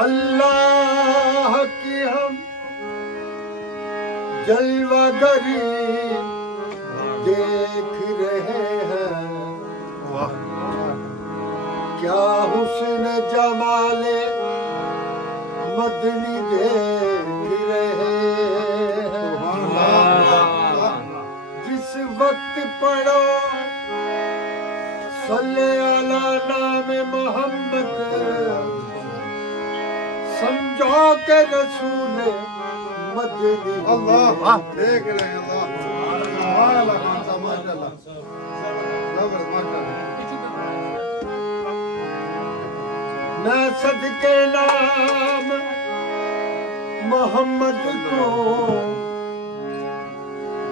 अल्लाह की हम जलवागरी देख रहे हैं, क्या हुस्न जमाले मदनी देख रहे हैं। जिस वक्त पढ़ो सल्ले अला नाम मोहम्मद, समझो के रसूल मदनी। अल्लाह देख रहे हैं। अल्लाह माशाल्लाह जबरदस्त माशाल्लाह। मैं सदके नाम मोहम्मद को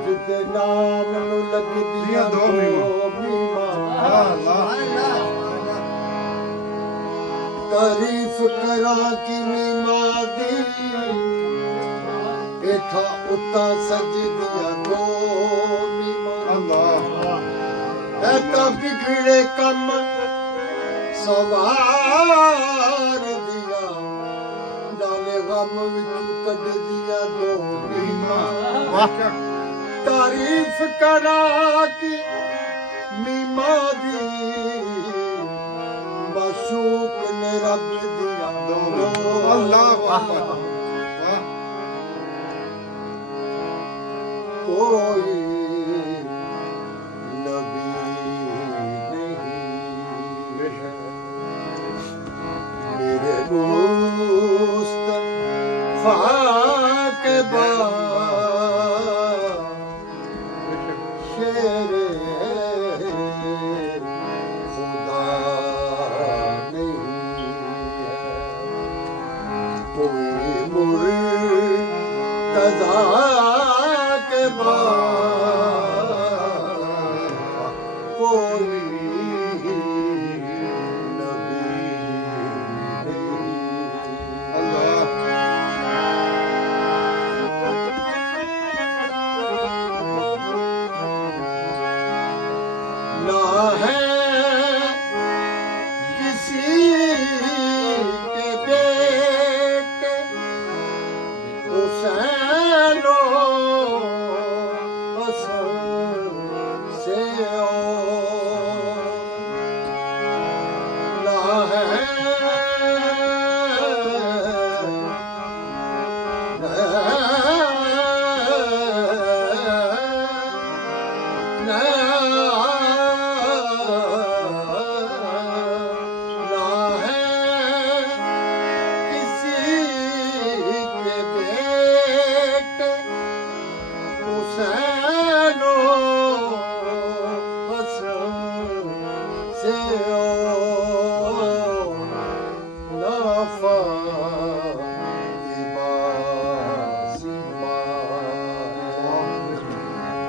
जिते नाम नु लग दिया दो तारीफ करा कि मीमा दी, एथा उता सज दिया दो मीमा। एता बिगड़े कम सवार दिया, डाले गम विचू कट दिया दो मीमा। तारीफ करा कि मीमा दी, माशूक ने रब दिया दो। अल्लाह कोई नबी नहीं मेरे मुस्तफा के बाद, शेरे खुदा नहीं है। कोई मुर्तज़ा के बाद कोई नबी ना है किसी के बेटे हुसैन हसन से और ना है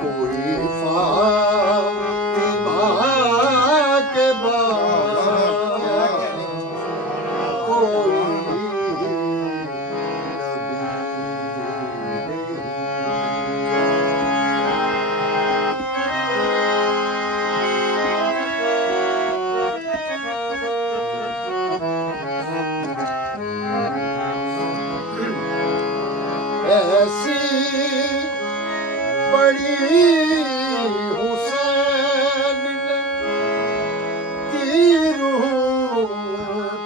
कोई फातिमा के बाद कोई ऐसी बड़ी हुसैन ने तीरों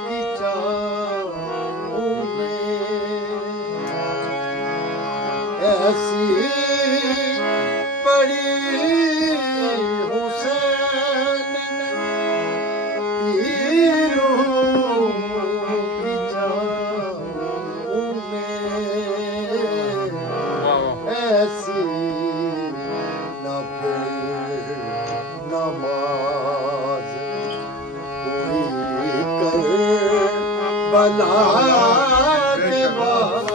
की चाहों में, ऐसी बड़ी हुसैन ने तीरों की चाहों में, ऐसी न फिर नमाज कोई कर बला के बाद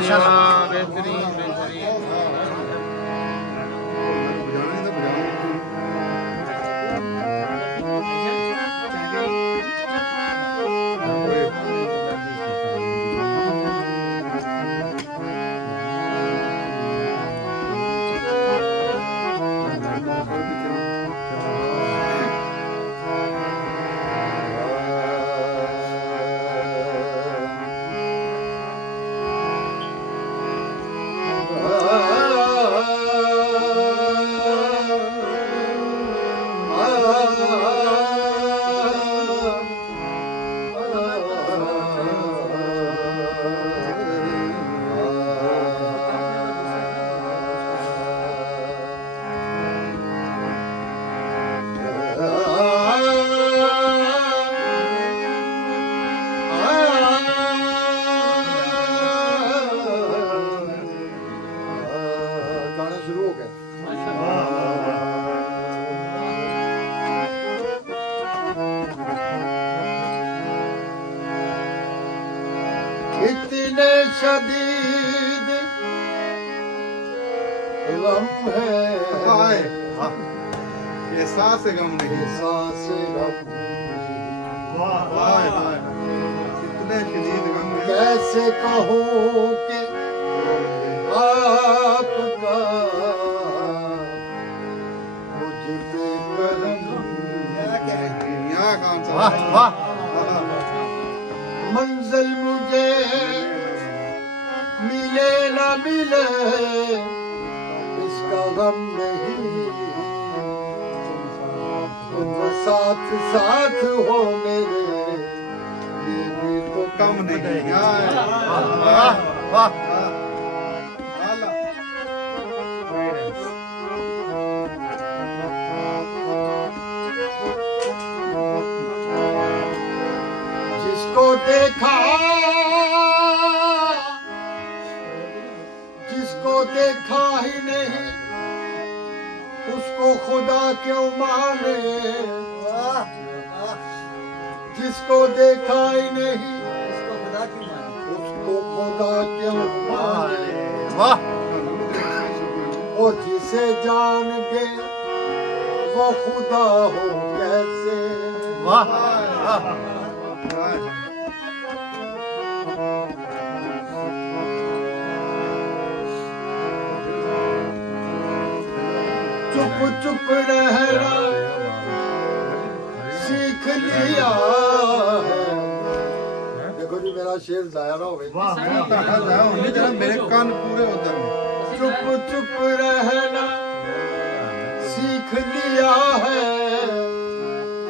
माशाल्लाह बेहतरीन बेहतरीन गाना शुरू हो गया इतने शदीद गम है हाय ये सांस गम नहीं सांस गम हाय हाय इतने शदीद गम है कैसे कहूँ कि आपका मुझ पे करम यहाँ कौन सा वाह वाह मंजिल मुझे मिले ना मिले इसका गम नहीं तुम साथ साथ हो मेरे ये भी तो कम नहीं यहाँ वाह वाह आला जिसको देखा जिसको देखा ही नहीं उसको खुदा क्यों माने जिसको देखा ही नहीं उसको खुदा क्यों माने वाह वो जिसे जान के वो खुदा हो कैसे वाह वाह चुप चुप रहना सीख लिया है देखो जी मेरा शेर जाया ना होवे मेरे कान पूरे होते हैं चुप चुप रहना सीख लिया है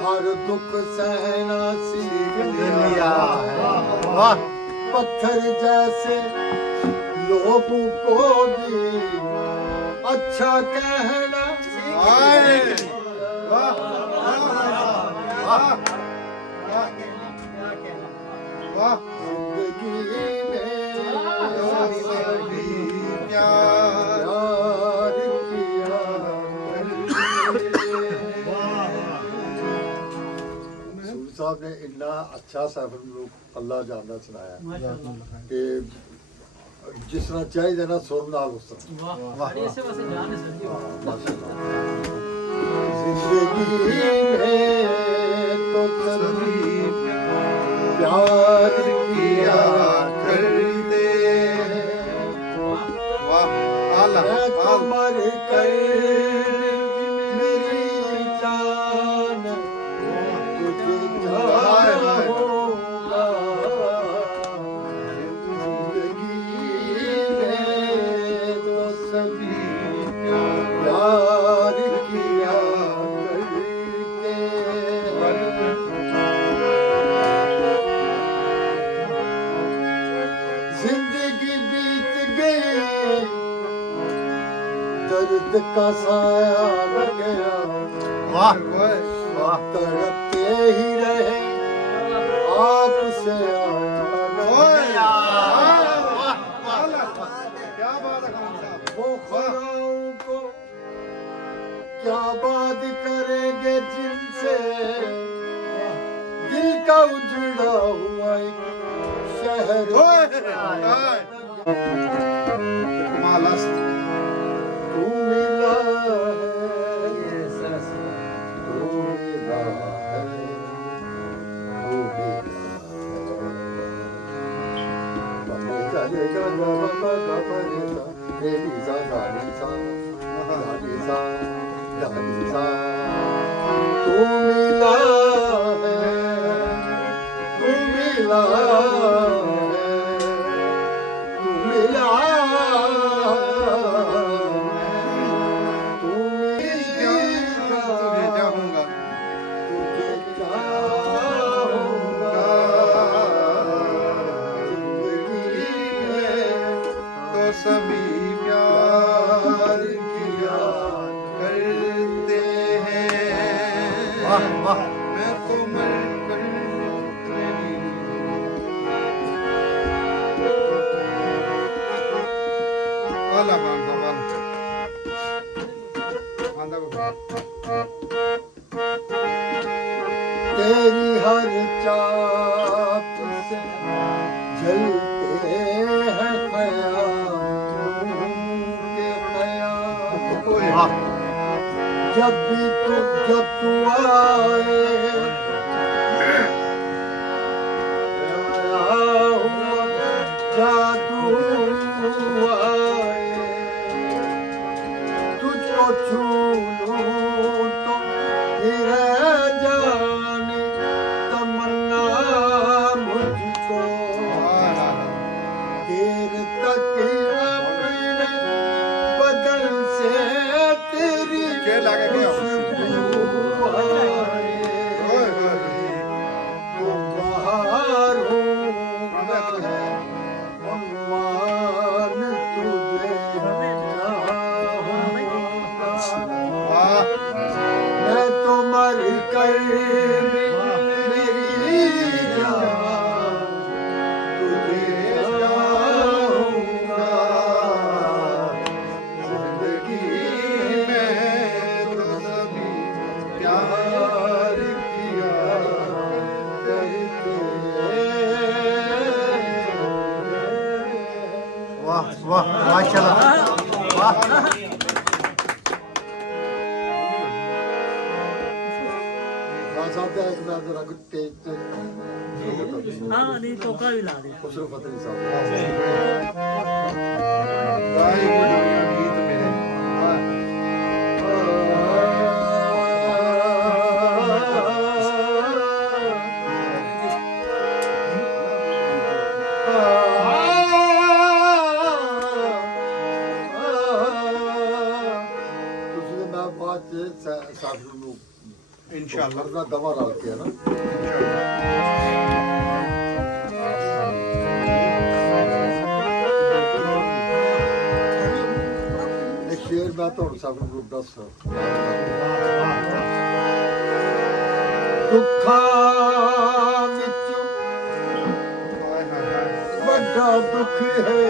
हर दुख सहना सीख लिया है वाह पत्थर जैसे लोगों को भी अच्छा कहना हाय सीख वाह वाह वाह जिंदगी में सभी प्यार प्यार किया सूर साहब ने इतना अच्छा सफर अल्लाह जानदा सुनाया कि जिस तरह चाहिए ना सुर नाल उस तरह जिंदगी में तो सभी प्यार किया करते वाह आला मैं तो आला मर कर मेरी जान तुझे चाहूंगा जिंदगी में तो सभी प्यार किया करते जिंदगी बीत गई दर्द का साया न गया वाह वाह तड़पते ही रहे आपसे ओए आला क्या बात है खान साहब वो खुदाओं को क्या बात करेंगे जिनसे दिल का उजड़ा हुआ एक शहर ओए हाय कमाल अस्त तू मिला है तू मिला है तू मिला चलेगा बाबा बाबा रे सा रे सा तू मिला है तू मिला तू मिला तू मिला तुझे चाहूंगा तुझे चाहूंगा जिंदगी में तो सभी प्यार किया करते हैं वाह वाह मैं तो मर कर तेरी वाला बांधा बांधा तेरी हर चाप से जलते हैं ख्यालों के ख्याल वाह जब तू आए आया हुआ जादू आए तुझको छू लूं तो फिर जाने तमन्ना मुझको देर तक अपने बदन से तेरी खेल आगे गया। खुशबू आए। तू बाहर होगा भगवान तुझे चाहूंगा। मैं तो मर कर भी मेरी जान तुझे चाहूंगा। जिंदगी में तो सभी प्यार किया करते वाह वाह माशाल्लाह वाह ਸਾਹਿਬ ਦਾ ਇੱਕ ਮੈਂ ਜਰਾ ਤੇਜ਼ ਤੇ ਹਾਂ ਨਹੀਂ ਟੋਕਾ ਵੀ ਲਾ ਦੇ ਉਸਰ ਫਤਿਹ ਸਾਹਿਬ गाई गुजरिया गीत मेरे ਤੁਸੀਂ ਤੇ ਮੈਂ ਬਾਅਦ ਚ ਸਾਥੀ ਨੂੰ इंशाल्लाह ਦਾ ਦਵਾ ਰਲ ਕੇ ਨਾ ਇੱਕ ਸ਼ੇਰ ਮੈਂ ਤੁਹਾਨੂੰ ਸਭ ਨੂੰ ਦੱਸ ਦੁੱਖਾਂ ਵਿੱਚ ਵੱਡਾ ਦੁੱਖ ਹੈ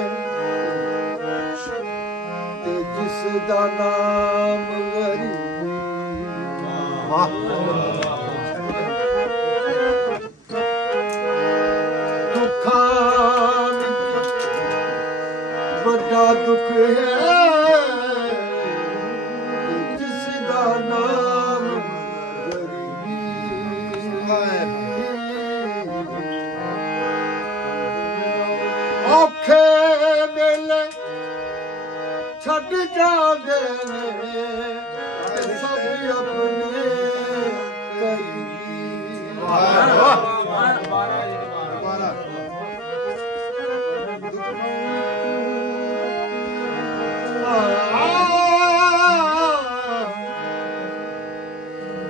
ਤੇ ਜਿਸ ਦਾ ਨਾਮ ਗਰੀਬੀ वाह ਦੁੱਖਾਂ ਵਿੱਚ ਵੱਡਾ ਦੁੱਖ ਹੈ ਤੇ ਜਿਸ ਦਾ ਨਾਮ ਗਰੀਬੀ ਔਖੇ ਵੇਲੇ ਛੱਡ ਜਾਂਦੇ ਨੇ ਤੇ ਸਭ ਆਪਣੇ ਕਰੀਬੀ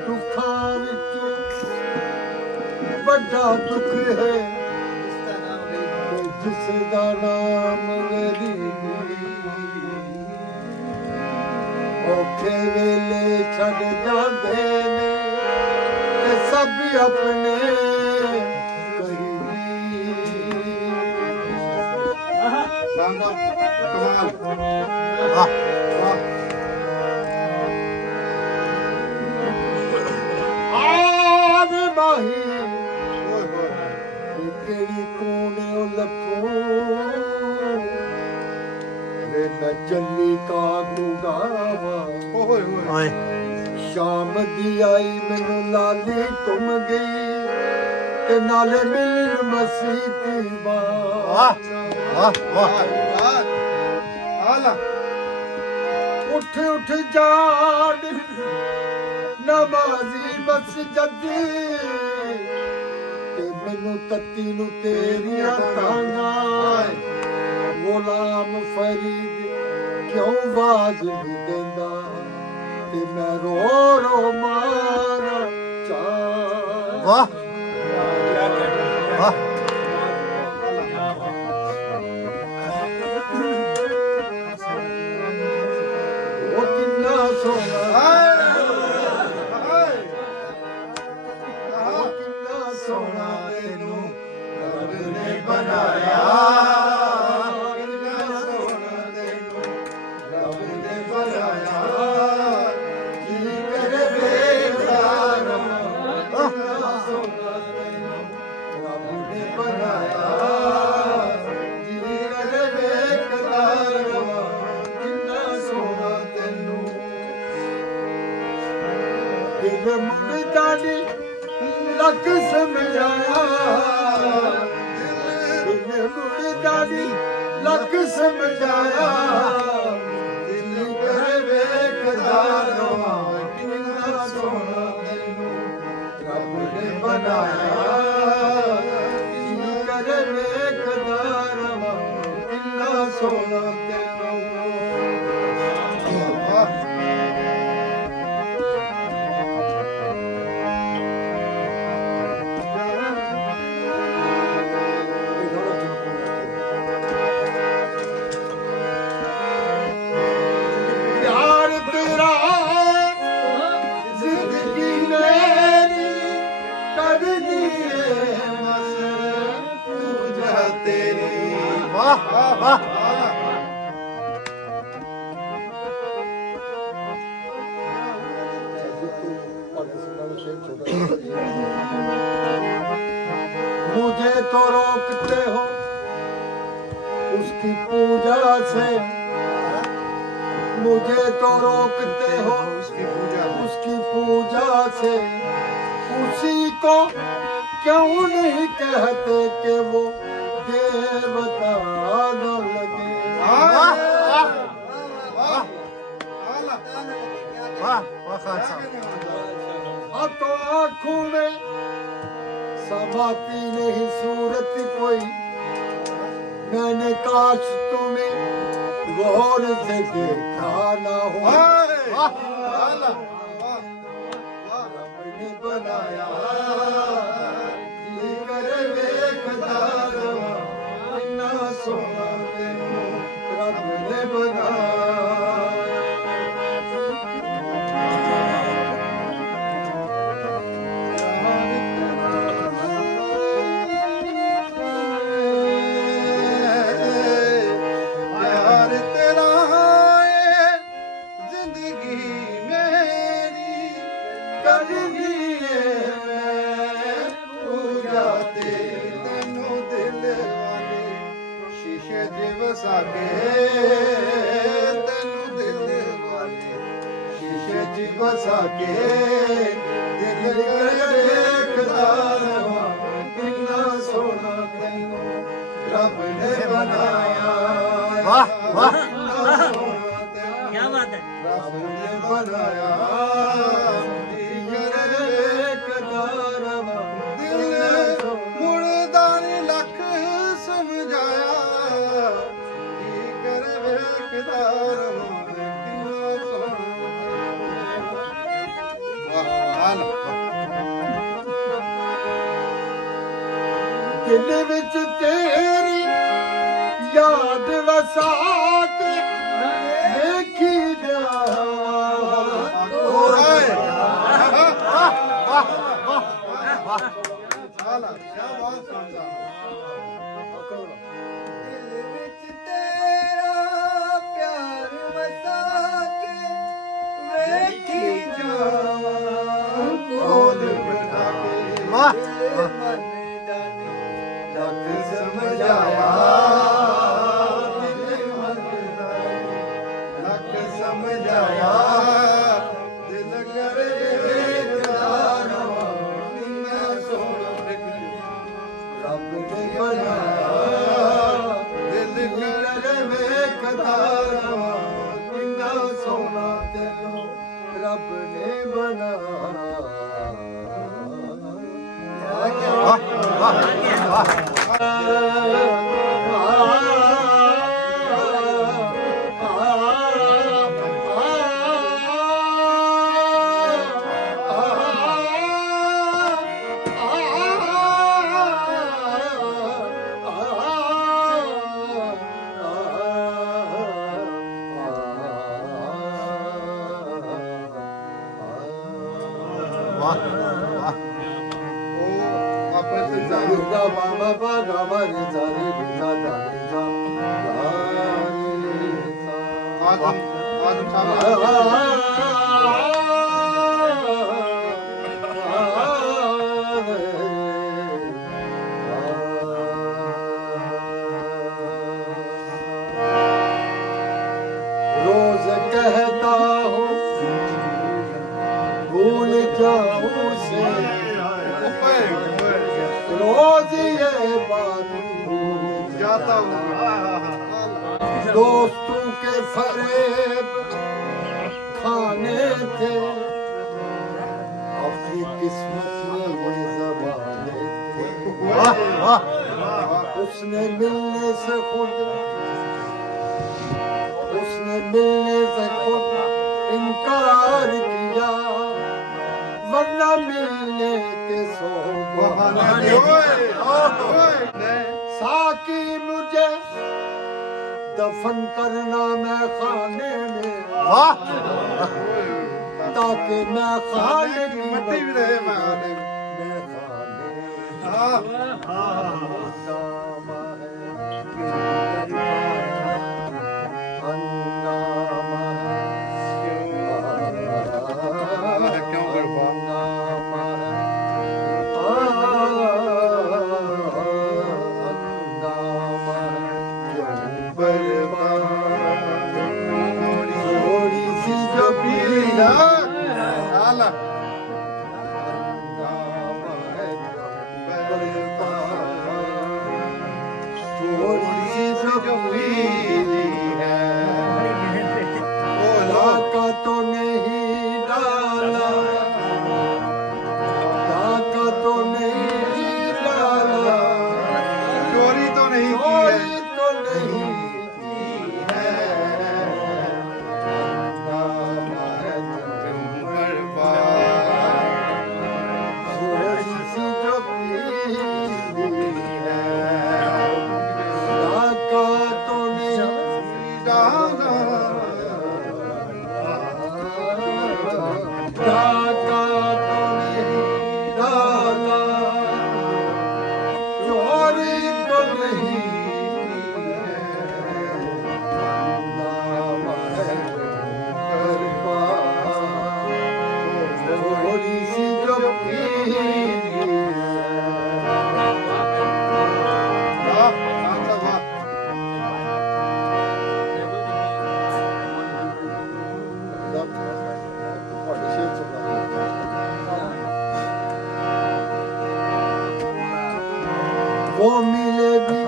ਦੁੱਖਾਂ ਵਿੱਚ ਵੱਡਾ ਦੁੱਖ ਹੈ ਤੇ ਜਿਸ ਦਾ ਨਾਮ ਗਰੀਬੀ ਔਖੇ ਵੇਲੇ ਛੱਡ ਜਾਂਦੇ ਨੇ ਤੇ ਸਭ ਆਪਣੇ ਕਰੀਬੀ बांधा कमाल वाह ਆਵੇ ਮਾਹੀ ओए होए ਤੇਰੀ ਕੋਨੇ ਉਹ ਲੱਖੋਂ ਵਾਹ ਓਏ ਹੋਏ ਓਏ ਸ਼ਾਮ ਦੀ ਆਈ ਮੈਨੂੰ ਲਾਲੀ ਤੁਮ ਗਈ ਤੇ ਨਾਲੇ ਮਿਲਣ ਮਸੀਤੀ ਵਾਹ ਬਾਤ ਵਾਹ ਵਾਹ ਆਲਾ ਉੱਠ ਉੱਠ ਜਾਣ ਨਮਾਜ਼ੀ ਮਸਜਦ ਤੇ ਮੈਨੂੰ ਤੱਤੀ ਨੂੰ ਤੇਰੀਆਂ ਤਾਂਗਾਂ ਗੁਲਾਮ ਫਰੀਦ ਕਿਉਂ ਆਵਾਜ਼ ਨਹੀਂ ਦਿੰਦਾ ਤੇ ਮੈਂ ਰੋ ਰੋ ਮਾਰਾਂ ਚਾਹ ਵਾਹ ਵਾਹ ਉਹ ਕਿੰਨਾ ਸੋਹਣਾ ਉਹ ਕਿੰਨਾ ਸੋਹਣਾ ਤੈਨੂੰ ਰੱਬ ਨੇ ਬਣਾਇਆ ਕਿੰਨਾ ਸੋਹਣਾ ਤੈਨੂੰ ਰੱਬ ਨੇ ਬਣਾਇਆ ਕੀ ਕਰੇ ਬੇਕਾਰ ਕਿੰਨਾ ਸੋਹਣਾ ਤੈਨੂੰ ਰੱਬ ਨੇ ਬਣਾਇਆ ਕੀ ਕਰੇ ਬੇਕਾਰ ਕਿੰਨਾ ਸੋਹਣਾ ਤੈਨੂੰ ਦਿਲ ਮੁੰਡਾ ਨੀ ਲੱਕ ਸਮਝਾਇਆ ਦਿਲ ਮੁੰਡਾ ਨੀ ਲੱਕ ਸਮਝਾਇਆ ਦਿਲ ਕਰੇ ਵੇਖਦਾ ਰਵਾਂ ਕਿੰਨਾ ਸੋਹਣਾ ਤੈਨੂੰ ਰੱਬ ਨੇ ਬਣਾਇਆ ਕੀ ਕਰੇ ਵੇਖਦਾ ਰਵਾਂ ਕਿੰਨਾ ਸੋਹਣਾ ਤੈਨੂੰ प्यार तेरा जिंदगी मेरी करनी है बस पूजा तेरी ਵਾਹ ਵਾਹ मुझे तो रोकते हो उसकी पूजा से मुझे तो रोकते हो उसकी पूजा उसकी पूजा से उसी को क्यों नहीं कहते कि वो देवता न लगे ਆਲਾ ਵਾਹ ਵਾਹ ਖਾਲਸਾ अब तो आंखों में समाती नहीं सूरत कोई मैंने काश तुम्हें गौर से देखा ना हो ਆਲਾ ने बनाया जी करे वेखदा रवा किन्ना सोहना तैनू रब ने बनाया प्यार तेरा है जिंदगी मेरी करनी है मैं पूजा तेरी ਤੈਨੂੰ ਦਿਲ ਵਾਲੇ ਸ਼ੀਸ਼ੇ 'ਚ ਵਸਾ ਕੇ ਤੈਨੂੰ ਦਿਲ ਵਾਲੇ शीशे च बसा के दिल करे वेखदा रवा किन्ना सोहना तैनू रब ने बनाया वाह वाह किन्ना सोहना तैनू क्या बात है रब ने बनाया दिल करे वेखदा रवा ਦਿਲ ਮੁੜਦਾ ਨੀ ਲੱਖ ਸਮਝਾਇਆ ਕੀ ਕਰ ਵੇਖਦਾ ਰਵਾਂ ਕਿੰਨਾ ਸੋਹਣਾ ਵਾਹ ਆਲਾ दिल विच तेरी याद वसा के देखी जा ਓਏ ਵਾਹ ਆਲਾ ਸ਼ਾਬਾਸ਼ ਸੰਦਾ ਦਿਲ ਵਿੱਚ ਤੇਰਾ ਪਿਆਰ ਵਸਾ ਕੇ ਵੇਖੀ ਜਾਵਾਂ ਕੋਲ ਬਿਠਾ ਕੇ ਵਾਹ ਮਨ ਜਾਣੇ ਲੱਖ ਸਮਝਾਇਆ ਦਿਲ ਮਨ रब ने बनाया वाह वाह अपने से जाने आदम साहब रोज कहता हूँ भूल जाऊं से रोज ये बात भूल जाता हूँ दोस्तों के फरेब खाने थे अपनी किस्मत में ये ज़माने थे वाह वाह उसने मिलने से खुद इनकार किया वरना मिलने के सौ बहाने साकी मुझे दफन करना मैं खाने में वाह ताकि मैं खाने की मट्टी भी रहे माने मैं खाने क्यों गड़बा थोड़ी सी जो पीड़ा आला थोड़ी सी जो पीड़ी है डाका तो नहीं डाला डाका तो नहीं डाला चोरी तो नहीं की चोरी है तो नहीं की है गड़बा थोड़ी सी जो पीड़ी है डाका तो नहीं डाला डाका तो नहीं डाला चोरी तो नहीं थोड़ी सी जो वाह शांत वाह वो मिले भी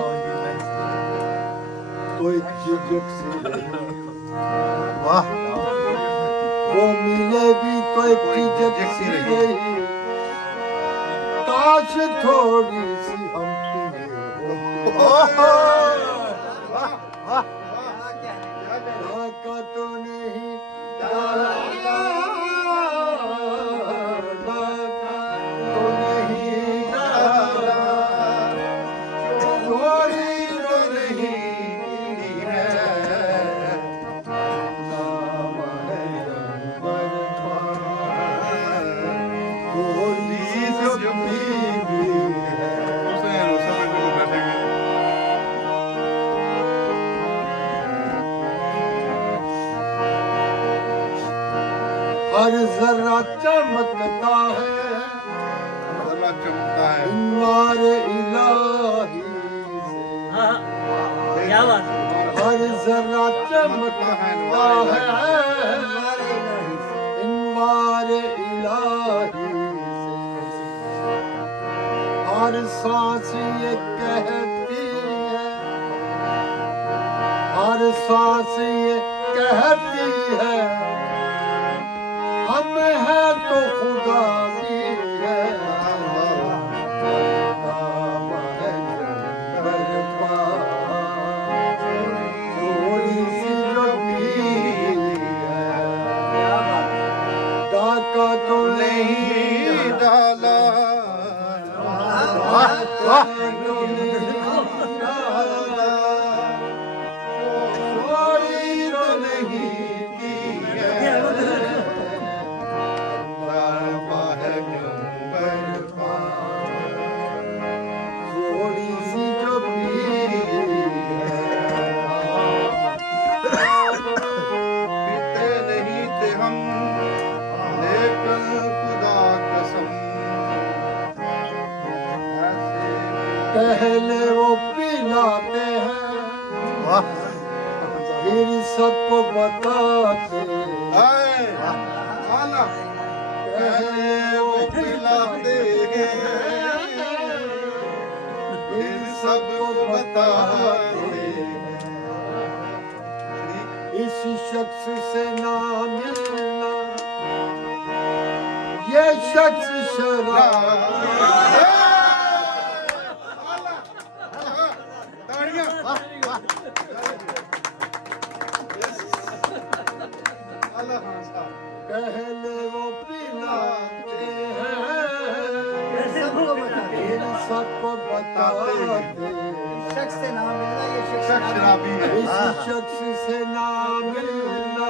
तो एक झिझक सी रही वाह वो मिले भी तो एक झिझक सी रही काश थोड़ी सी हम पिए होते ओहो वाह वाह डाका तो नहीं डाका डाका तो नहीं डाला चोरी तो नहीं की है नाम है बर्बाद थोड़ी सी जो पीड़ी है हुसैन समझ को बैठेंगे हर जरा चमकता है अल्लाह चमकता है इनवार इलाही से हाँ क्या बात है हर जरा चमकता है इनवार इलाही से हर सांस ये कहती है हर सांस ये कहती है हम हैं तो खुदा भी है थोड़ी सी जो भीड़ है डाका तो नहीं डाला वाह वाह थोड़ी तो नहीं की है थोड़ी सी जो भीड़ पीते नहीं थे हम लेकिन खुदा कसम पहले वो पिलाते हैं वाह फिर सबको बताते पहले वो पिलाते हैं फिर सबको बताते इस शख्स से ना मिलना ये शख्स शराब ताड़ियां पहले वो पिलाते हैं सबको बताते फिर सबको बताते शख्स से नाम मिलना ये शख्स शराबी है इस शख्स से ना मिलना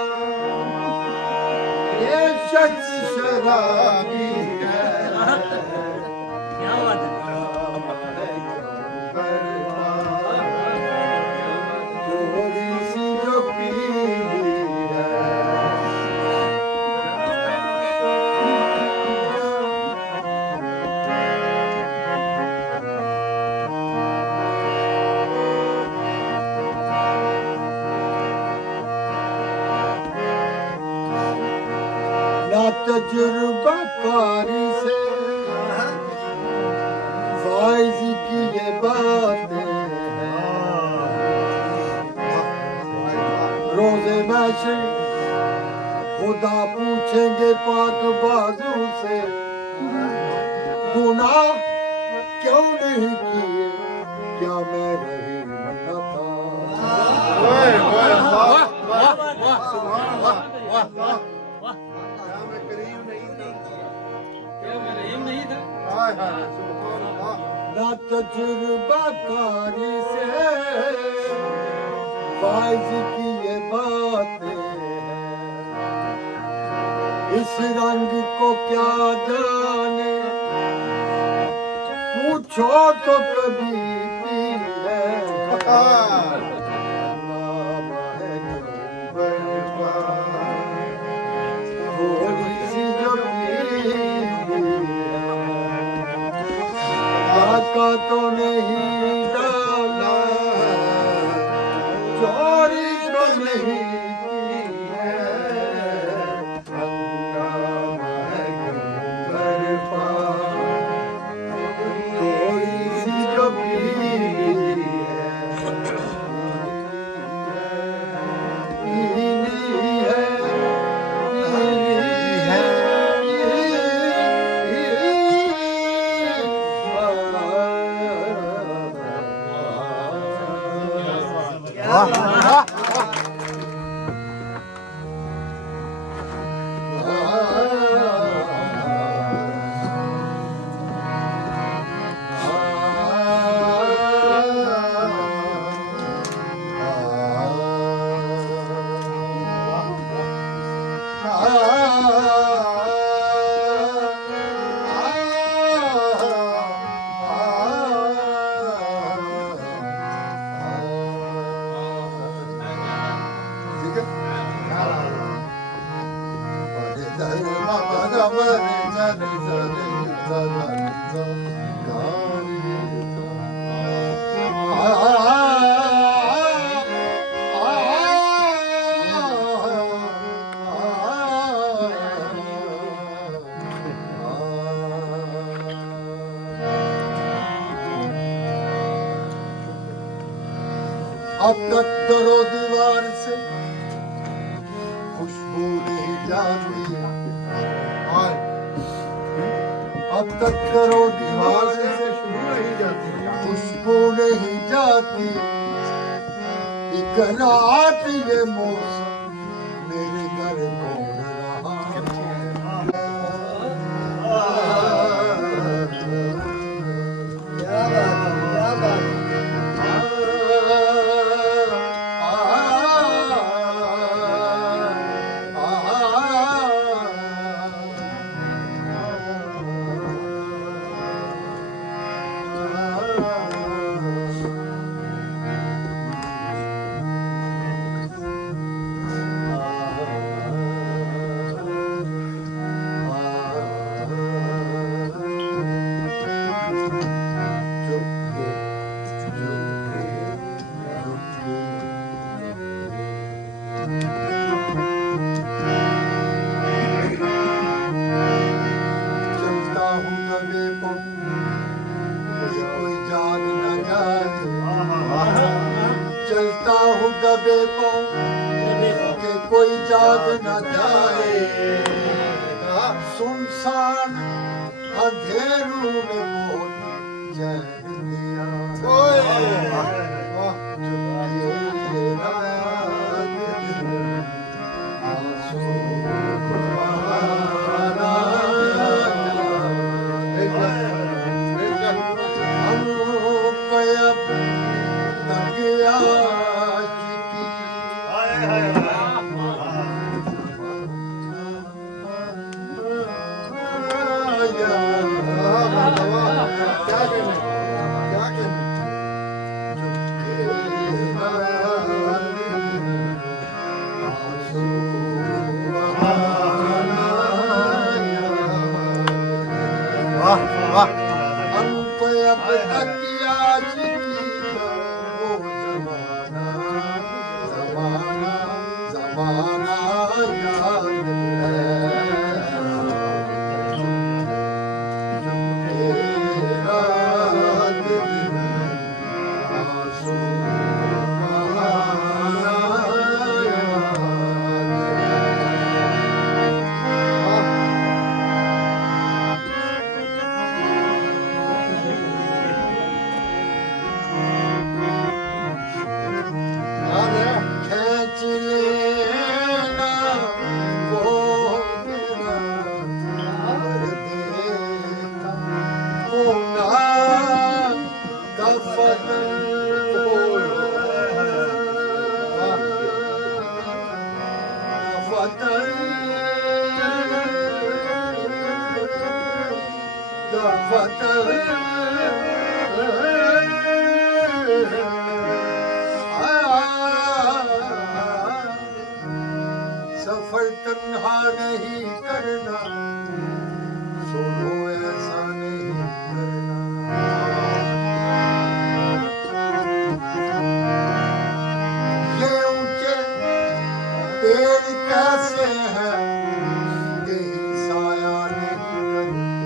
ये शख्स शराबी है क्या बात है थोड़ी सी जो पीली है ना तजुर्बा कारी से वाइज की ये बातें रोजे मैशर खुदा पूछेंगे पाक बाजू से गुनाह क्यों नहीं किए क्या मैं रही मन्ना था ओए ओए वाह क्या बात है सुभान अल्लाह वाह क्या मैं करीम नहीं था क्या मैं रहीम नहीं था हाय हाय सुभान अल्लाह ना तजुर्बा कारी से वाइज की ये बातें इस रंग को क्या जाने पूछो तो कभी भी है थोड़ी सी जो का तो नहीं डाला चोरी तो नहीं की है हंगामा है घर पार थोड़ी सी जो पीली है वाह वाह अब तक दरो दीवार से खुशबू नहीं जाती अब तक करो दीवार से से शुरू नहीं जाती खुशबू नहीं जाती एक रात ये मौसम मेरे घर घूम रहा क्या बात है चलता हूँ दबे पर कोई जान न जाए चलता हूँ दबे पर के कोई जाग न जाए सुनसान अंधेरों ने बहुत चैन दिया चुपके रात दिन आंसू बहाना हमको अब तक आशिकी क्या कहने क्या कहने वाह वाह हमको अब तक आशिकी का वो जमाना जमाना जमाना याद है चुपके रात दिन आंसू बहाना याद याद है खींच लेना वो मेरा देता होना दफन सफर तन्हा नहीं करना सोलो ऐसा नहीं करना ये ऊंचे पेड़ कैसे हैं यही साया नहीं करते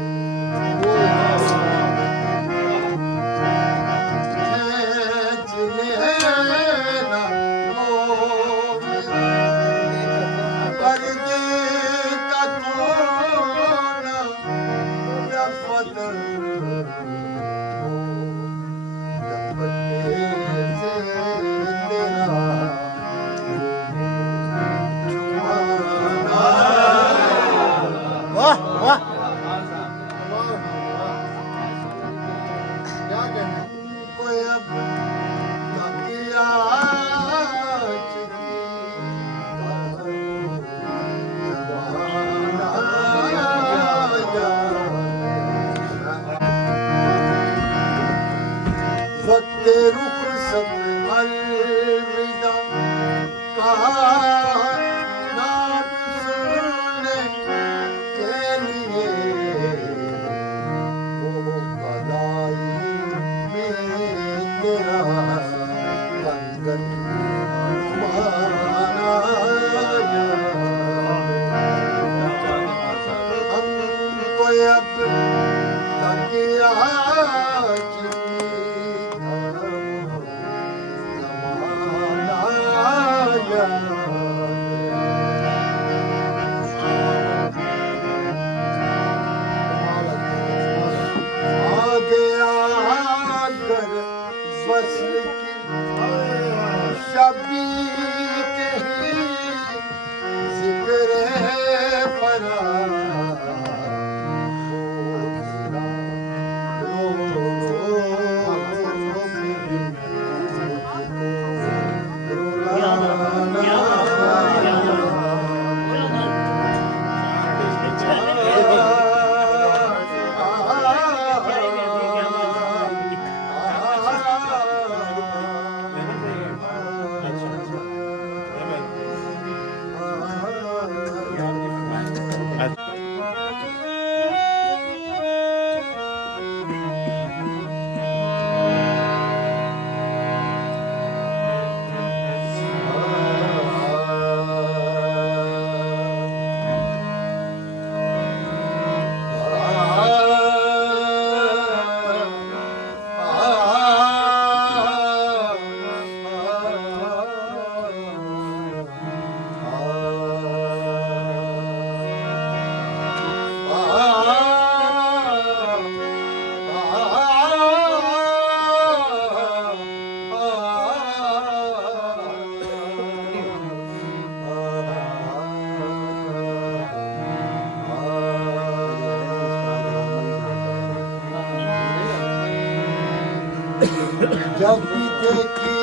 जब भी देखी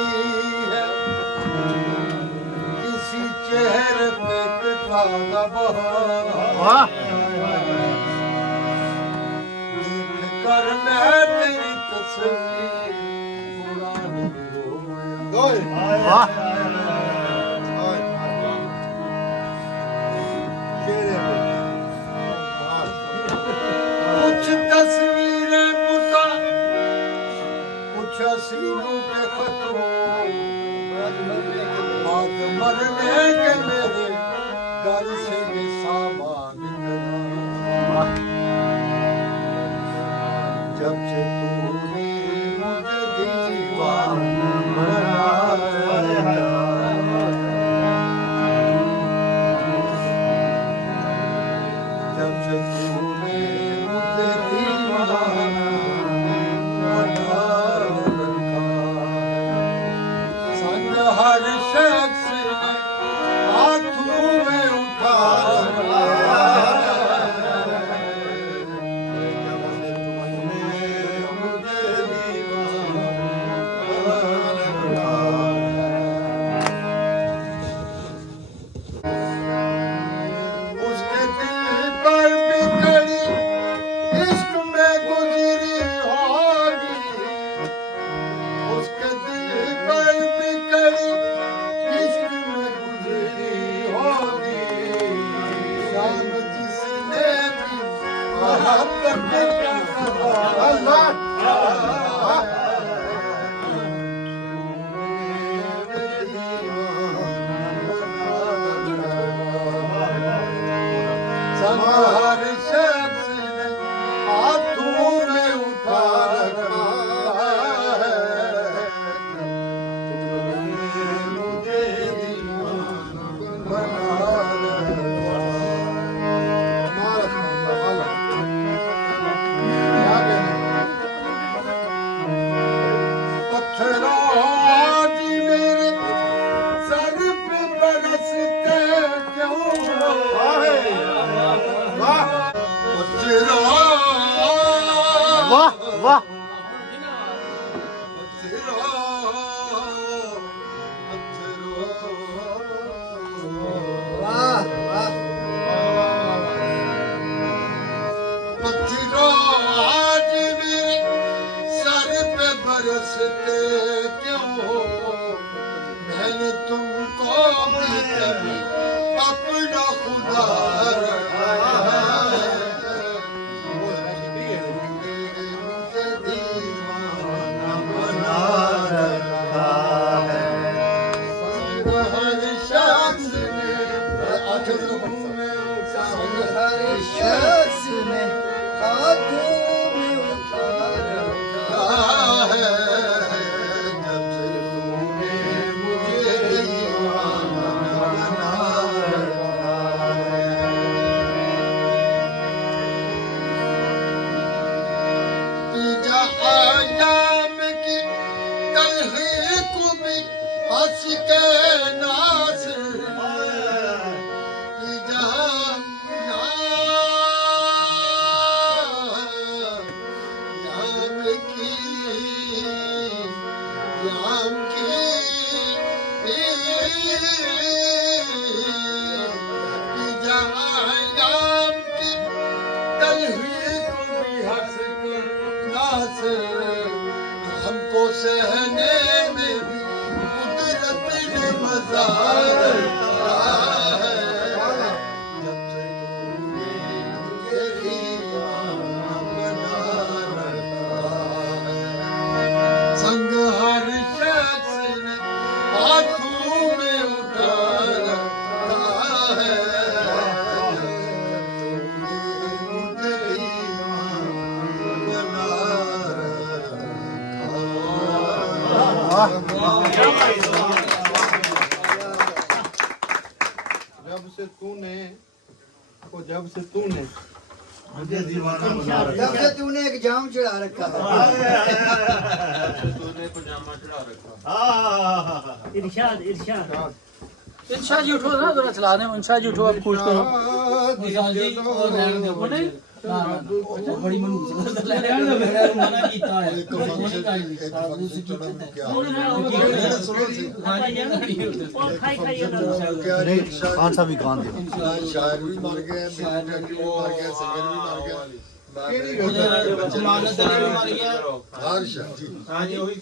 है किसी चेहरे पे ताजा वाह देख कर मैं तेरी तस्वीर पुरानी रोया। वाह कुछ तस्वीरें बुता कुछ हसीनों के खतरों बाद मरने के मेरे घर से ये सामान निकला। जब से तूने मुझे दीवाना बनाया, जब से तूने मुझे दीवाना बना रखा, संग हर शख्स ने हाथों में उठा उसके दिल पर बिगड़ी इश्क में गुजरी होगी, उसके दिल पर बिगड़ी इश्क में गुजरी होगी। शाम जिसने भी मोहब्बत का हर शख्स ने हाथों में उठा रखा है, मुझे दीवाना बना पत्थरों आज मेरे सर पे बरसते क्यों वाह वाह पत्थरों आज मेरे सर पे बरसते क्यों? मैंने तुमको भी कभी अपना खुदा रखा है, मुझे दीवाना बना रखा है। हर शख्स ने हर शख्स ने हाथों में उठा रखा है, जब से तूने मुझे दीवाना बना रखा है। तीजा आयाम की तलही को भी हंस के नासिर, तीजा जब से तूने जब से तूने मुझे दीवाना बना जब से तूने एक जाम चढ़ा रखा है तूने पजामा चढ़ा रखा इरशाद इरशाद इंशा जी उठो ना जरा चलाने इंशा जी उठो अब खुश करो बड़ी मनूस मना कीता है खाई खाई खान साहब भी कान दे शायर भी मर गए, मर गए, सिंगर भी मर गए। मानत अली भी मर गया हर शायर हां जी वही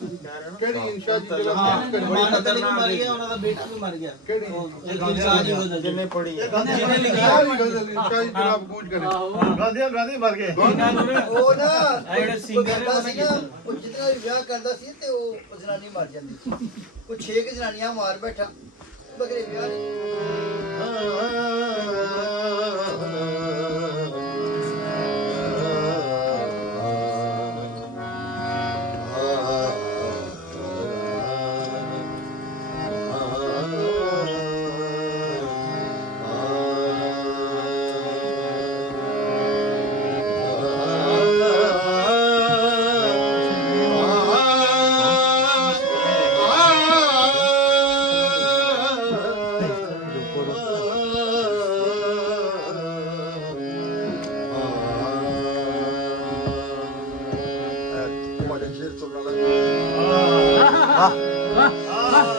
केड़ी इंशा जी जरा मानत अली भी मर गया ਉਹਨਾਂ ਦਾ ਬੇਟਾ ਵੀ ਮਰ ਗਿਆ केड़ी इंशा जी गजल जिन्हें पढ़ी है जिन्हें लिखी सारी गजल इंशा जी जरा पूछ करे गांधी मर गए ਉਹ ਨਾ ਜਿਹੜੇ singer ਨੇ ਕਰਦਾ ਸੀ ਨਾ, ਉਹ ਜਿਤਨਾ ਵੀ ਵਿਆਹ ਕਰਦਾ ਸੀ ਤੇ ਉਹ ਜਨਾਨੀ ਮਰ ਜਾਂਦੀ ਸੀ ਕੋਈ 6 ਜਨਾਨੀਆਂ ਮਾਰ ਬੈਠਾ ਬਗਰੇ ਵਿਆਹ ਨੇ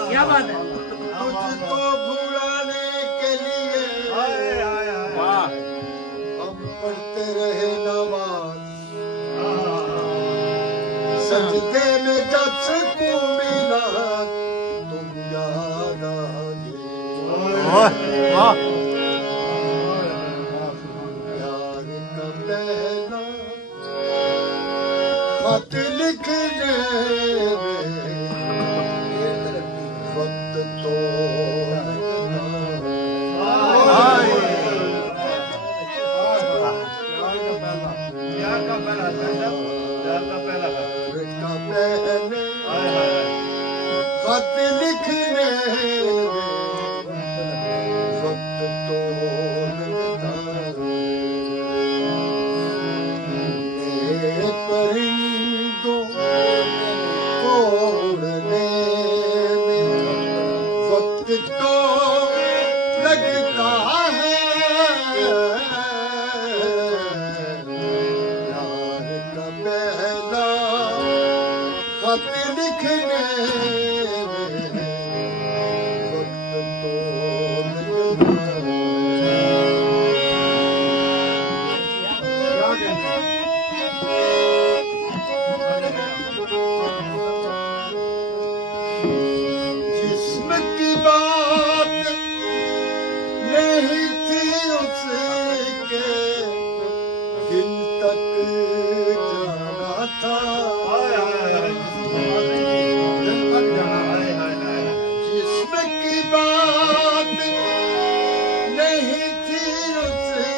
क्या बात है तुझको भुलाने के लिए हम पढ़ते रहे नमाज, सजदे में जब सुकून मिला तुम याद आ गए। वाह प्यार का पहला खत लिखने में वक्त तो पहले खत लिखने में वक्त तो लगता है। परिंदों को उड़ने में वक्त तो लगता है। प्यार का पहला खत लिखने में वक्त तो लगता जिस्म की बात नहीं थी उसके दिल तक जाना था। जिस्म की बात नहीं थी उसके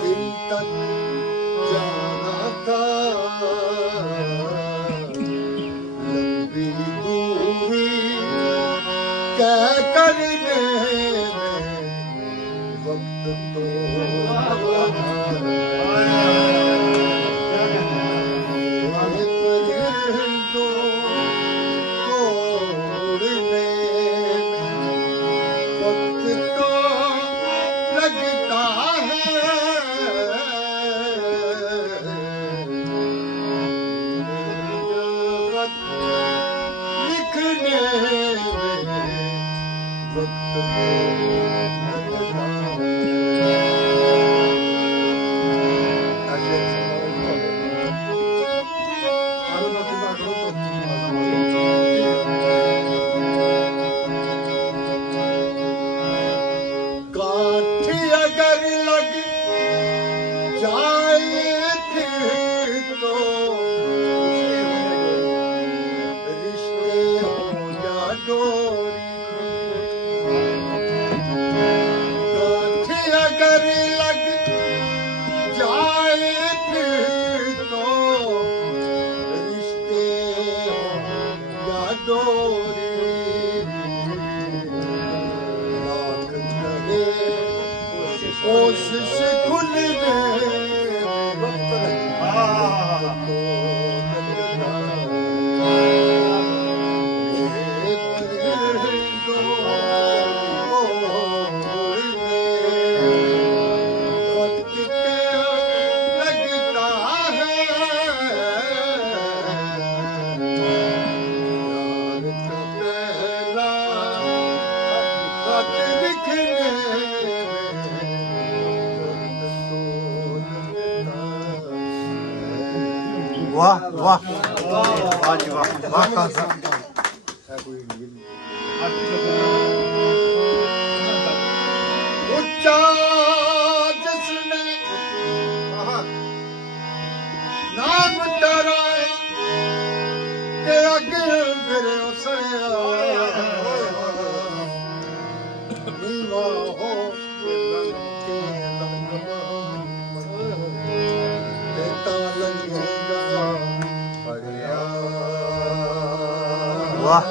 दिल तक जाना था। लंबी दूरी तय करने में वक्त तो परिंदों को उड़ने में वक्त तो लगता है। लिखने में वक्त तो लगता काठी अगर लग ਕੋਸ਼ਿਸ਼ ਖੁੱਲ ਦੇ वाह वाह वाह जी वाह वाह खान साहब ਉੱਚਾ ਜਿਸਨੇ ਨਾਮ ਡਰਾਇਆ ਤੇ ਅੱਗੇ ਫਿਰ ਉਸੜਿਆ ਨੀਵਾ ਹੋ ਕੇ ਤੇ ਤਾਂ ਲੰਘੇਗਾ ਫੜਿਆ वाह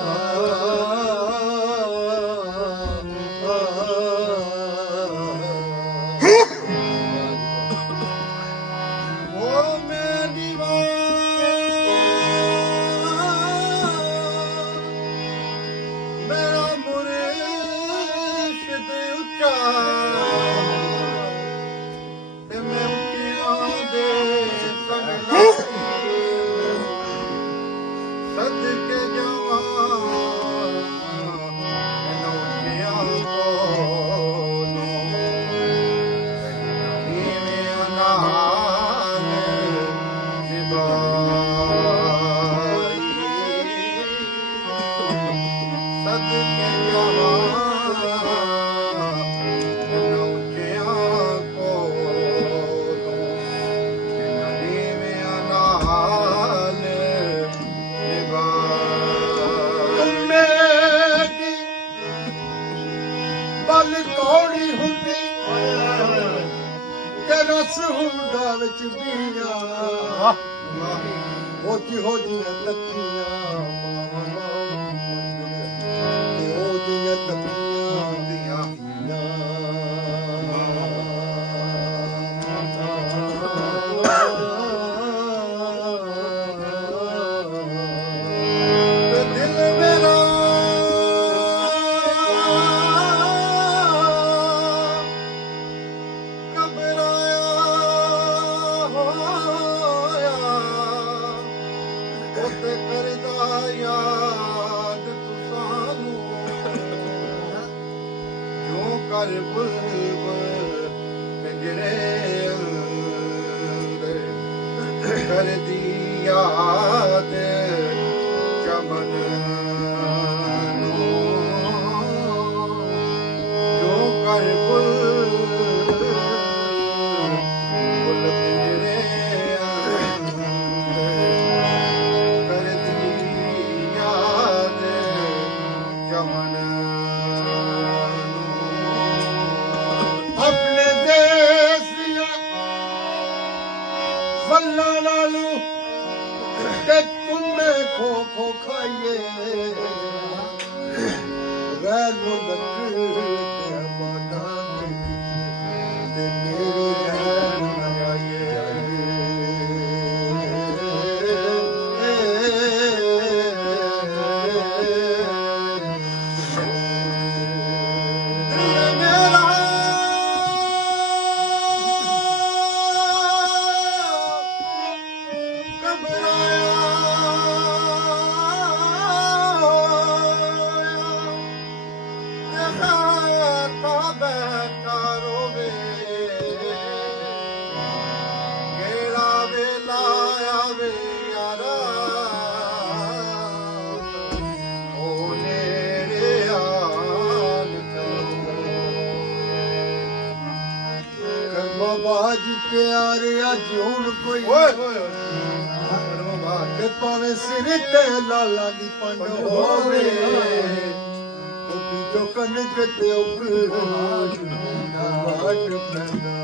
ਰਸ ਹੁੰਦਾ ਵਿੱਚ ਪੀਆ ਮੋਤੀ ਹੋ ਜੀਆਂ ਤੱਕੀਆਂ ਤੇ ਹੋ ਜੀਆਂ ਤੱਕੀਆਂ ਦੀਆਂ ਤੇ ਦਿਲ ਮੇਰਾ ਕਰ ਬੁਲਬੁਲ ਪਿੰਜਰੇ ਅੰਦਰ ਕਰਦੀ ਯਾਦ ਚਮਨ ਨੂੰ ਜੋ ਕਰ ਬੁਲਬੁਲ ਪਿੰਜਰੇ ਅੰਦਰ ਕਰਦੀ ਯਾਦ ਚਮਨ ਆਪਣੇ ਦੇਸ਼ ਦੀਆਂ ਫੱਲਾਂ ਨਾਲੋਂ ਤੇ ਤੁੰਨੇ ਖੋ ਖੋ ਖਾਈਏ ਗੈਰ ਮੁਲਕ ਤੇ ਬਾਟਾਂ ਤੇ ਮੇਰੇ ਰਹਿਣ ਨਾ ਜਾਈਏ ਬਾਜ ਪਿਆਰੇ ਅੱਜ ਹੁਣ ਕੋਈ ਤੇ ਭਾਵੇਂ ਸਿਰ ਤੇ ਲਾਲਾ ਦੀ ਪੰਡ ਹੋਵੇ ਉਹ ਜੋ ਕਨਕ ਤੇ ਉੱਪਰ ਵਾਟ ਪੈਂਦਾ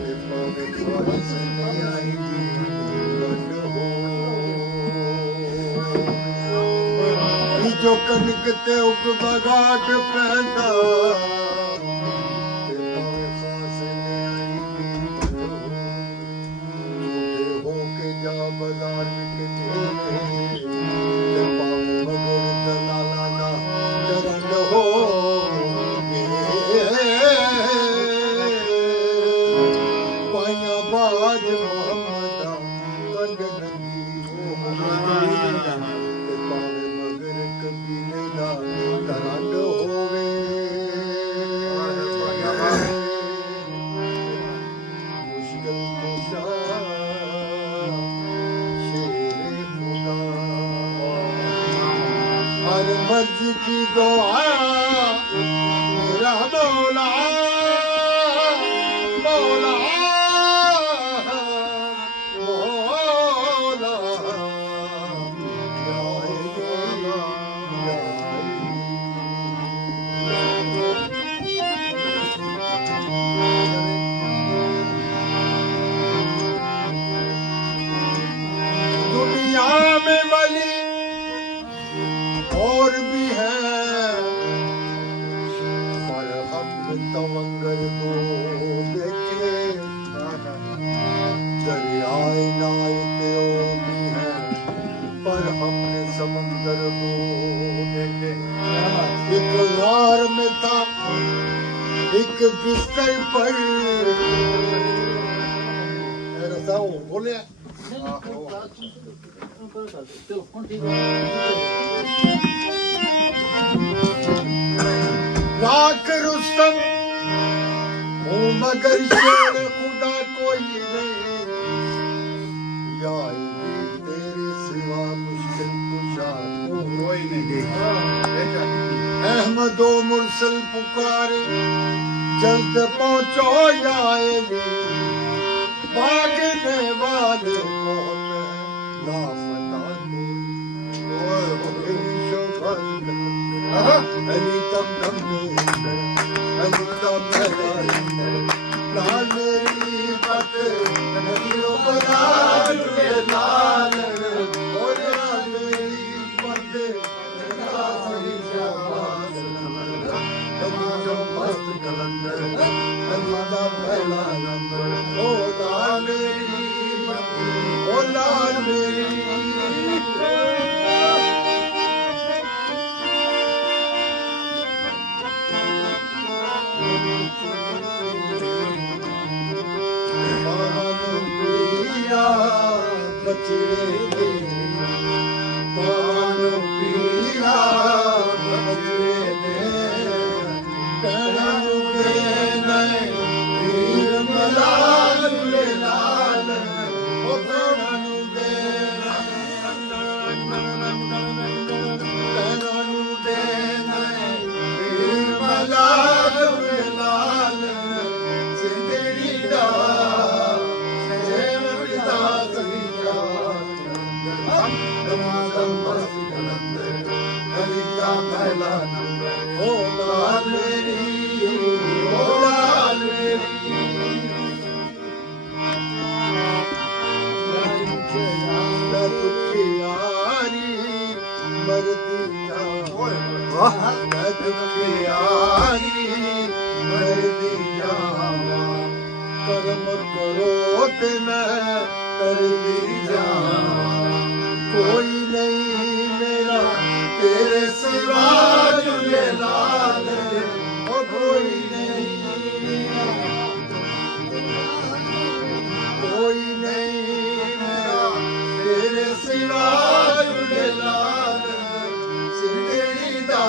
ਤੇ ਭਾਵੇਂ ਕੋਈ ਨਹੀਂ ਆਈ ਜੋ ਕਨਕ ਤੇ ਉੱਪਰ ਵਾਟ ਪੈਂਦਾ मर्जी की दुआ मेरा मौला मौला मौला दुनिया में वली और भी है पर हम तवंगर को देखे दरियाए नायते और भी है पर हमने समंदर को देखे एक वार में था एक बिस्तर पर रसा बोले चलो फोन ठीक है लाख रुस्तम हूँ मगर शेर खुदा कोई नहीं या अली तेरे सिवा मुश्किल कुशा कोई नहीं अहमदो मुरसल पुकारे जल्द पहुंचो या अली भागने वाले बहुत लापता कोई अली तम तम अली तम लाल मेरी बात नदियों बना जुए लाल ओ लाल मेरी बात अली जो मस्त कलंदर अली का पहला नंबर ओ लाल मेरी बात ओ लाल मेरी बचड़े मानो पीरा बचड़े दे करू दे नए वीर मलाल लाल ओ करू दे करू दे नए वीर मलाल लाल जिंदगी दा पहला नंबर ओ लाल मेरी ओ लाल मेरी तुझे यारी मरती तुझे यारी मरती जावा कर्म करो ते मैं करती जावा कोई नहीं मेरा तेरे सिवा झूले लाल ओ कोई नहीं कोई नहीं मेरा तेरे सिवा झूले लाल सिंदड़ी दा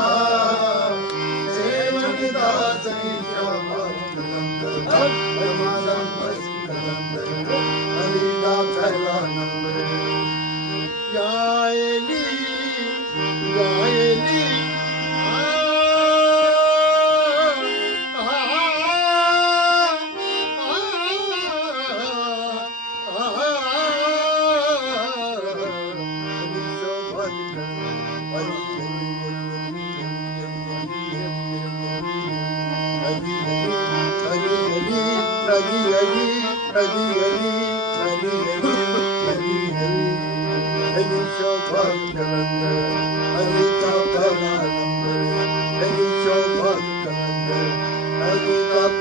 सेवन दा सही शाबाश कलंदर हमारा बस कलंदर अली दा पहला नंबर या अली या अली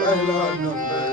पहला नंबर